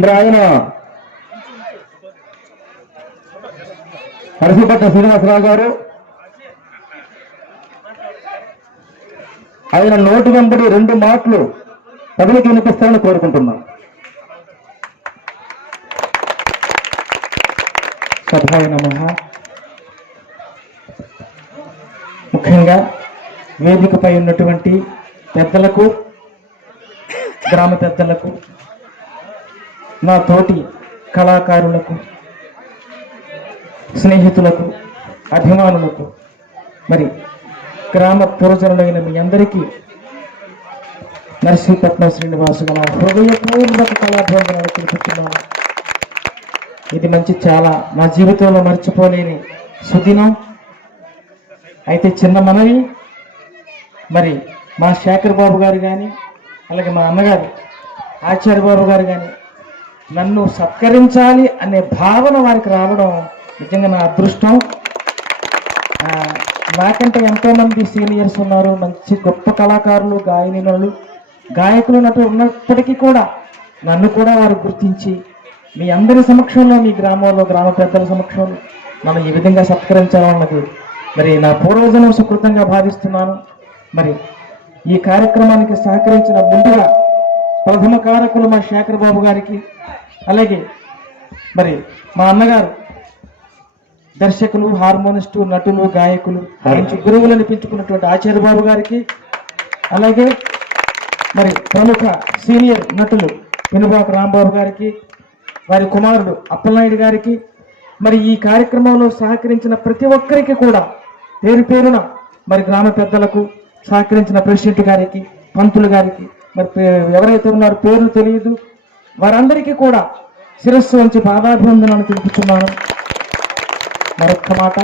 మరి ఆయన నరసింహపట్న శ్రీనివాసరావు గారు. ఆయన నోటి వెంబడి రెండు మాటలు ప్రజలకు వినిపిస్తామని కోరుకుంటున్నాం. సభాయ నమ. ముఖ్యంగా వేదికపై ఉన్నటువంటి పెద్దలకు గ్రామ పెద్దలకు నా తోటి కళాకారులకు స్నేహితులకు అభిమానులకు మరి గ్రామ పురజనులైన మీ అందరికీ నరసింహపట్నం శ్రీనివాసు గల హృదయపూర్వక కళాభివందనాలు తెలుపుతున్నాను. ఇది మంచి చాలా నా జీవితంలో మర్చిపోలేని సుదినం. అయితే చిన్న మనవి మరి మా శేఖర్ బాబు గారు కానీ అలాగే మా అన్నగారు ఆచార్య బాబు గారు కానీ నన్ను సత్కరించాలి అనే భావన వారికి రావడం నిజంగా నా అదృష్టం. నాకంటే ఎంతో మంది సీనియర్స్ ఉన్నారు మంచి గొప్ప కళాకారులు గాయనినులు గాయకులు నటు ఉన్నప్పటికీ కూడా నన్ను కూడా వారు గుర్తించి మీ అందరి సమక్షంలో మీ గ్రామంలో గ్రామ పెద్దల సమక్షంలో మనం ఈ విధంగా సత్కరించాలన్నది మరి నా పూర్వజనం సుకృతంగా భావిస్తున్నాను. మరి ఈ కార్యక్రమానికి సహకరించిన ముందుగా ప్రథమ కారకులు మా శేఖర్ బాబు గారికి అలాగే మరి మా అన్నగారు దర్శకులు హార్మోనిస్టు నటులు గాయకులు మంచి గురువులు అనిపించుకున్నటువంటి ఆచార్య బాబు గారికి అలాగే మరి ప్రముఖ సీనియర్ నటులు పెనుబాక రాంబాబు గారికి వారి కుమారుడు అప్పలనాయుడు గారికి మరి ఈ కార్యక్రమంలో సహకరించిన ప్రతి ఒక్కరికి కూడా పేరు పేరున మరి గ్రామ పెద్దలకు సహకరించిన ప్రెసిడెంట్ గారికి పంతులు గారికి మరి ఎవరైతే ఉన్నారో పేర్లు తెలియదు. వారందరికీ కూడా శిరస్సు వంచి పాదాభివందనాలు తెలుపుతున్నాను. మరొక్క మాట.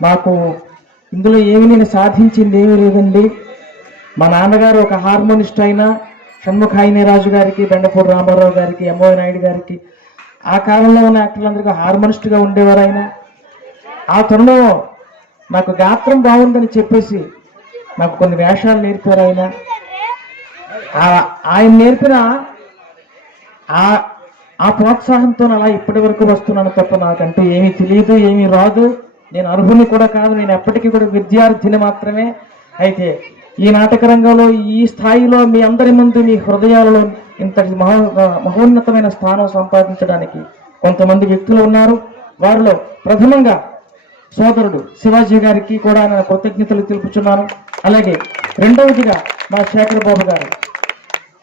మాకు ఇందులో ఏమి నేను సాధించింది ఏమీ లేదండి. మా నాన్నగారు ఒక హార్మోనిస్ట్ అయిన షణ్ముఖాయిని రాజు గారికి బెండపూడి రామారావు గారికి ఎంఓ నాయుడు గారికి ఆ కాలంలో ఉన్న యాక్టర్లందరికీ హార్మోనిస్ట్గా ఉండేవారు ఆయన ఆ తరుణంలో నాకు గాత్రం బాగుందని చెప్పేసి నాకు కొన్ని వేషాలు నేర్పారు ఆయన ఆయన నేర్పిన ఆ ఆ ప్రోత్సాహంతో అలా ఇప్పటి వరకు వస్తున్నాను తప్ప నాకంటూ ఏమీ తెలియదు ఏమీ రాదు. నేను అర్హుని కూడా కాదు నేను ఎప్పటికీ కూడా విద్యార్థిని మాత్రమే. అయితే ఈ నాటక రంగంలో ఈ స్థాయిలో మీ అందరి ముందు మీ హృదయాలలో ఇంతటి మహో మహోన్నతమైన స్థానం సంపాదించడానికి కొంతమంది వ్యక్తులు ఉన్నారు. వారిలో ప్రథమంగా సోదరుడు శివాజీ గారికి కూడా నేను కృతజ్ఞతలు తెలుపుచున్నాను. అలాగే రెండవదిగా మా శేఖర్ బాబు గారు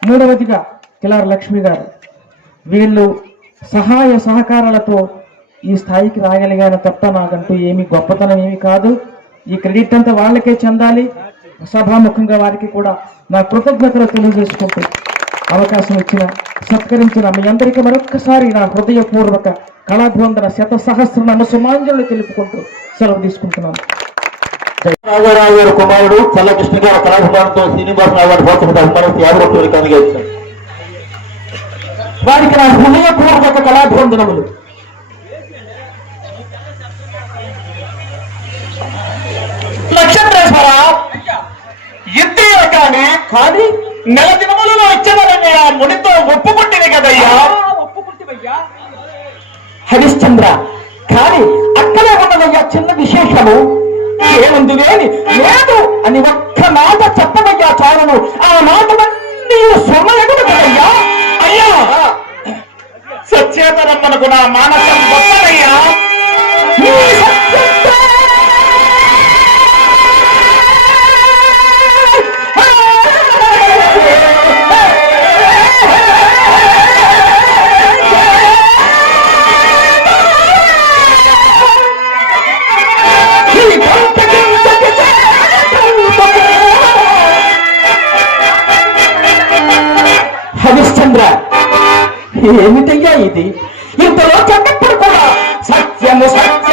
మూడవదిగా కిలార్ లక్ష్మి గారు. వీళ్ళు సహాయ సహకారాలతో ఈ స్థాయికి రాగలిగాను తప్ప నాకంటూ ఏమి గొప్పతనం ఏమి కాదు. ఈ క్రెడిట్ అంతా వాళ్ళకే చెందాలి. సభాముఖంగా వారికి కూడా నా కృతజ్ఞతలు తెలియజేసుకుంటూ అవకాశం ఇచ్చిన సత్కరించిన మీ అందరికీ మరొక్కసారి నా హృదయపూర్వక కళాభివందన శత సహస్ర నన్ను సుమాంజలు తెలుపుకుంటూ సెలవు తీసుకుంటున్నాను. రాజారావు గారు కుమారుడు చల్ల గారు కళాభిమానంతో శ్రీనివాసరావు గారి భౌతిక బహుమానం యాభై రూపాయలు వారికి నా హృదయపూర్వక కళాభివందనములు. నక్షత్రేశ్వర ఇద్దరు కానీ కానీ నెల ఆ మునితో ఒప్పుకుంటేనే కదయ్యా? ఒప్పుకుంటువయ్యా. హరిశ్చంద్ర కానీ అక్కడే ఉన్నదయ్యా చిన్న విశేషము. ఏముంది లేని లేదు అని ఒక్క మాట చెప్పవయ్యా చాలును. ఆ మాటలన్నీ సొమ్మయగుడు కదయ్యా. అయ్యా! సచేతనమ్మనకు నా మానసం గొప్పదయ్యా ఏమిటయ్యా ఇది? ఇంతలో చెప్పప్పుడు కూడా సత్యము సత్యం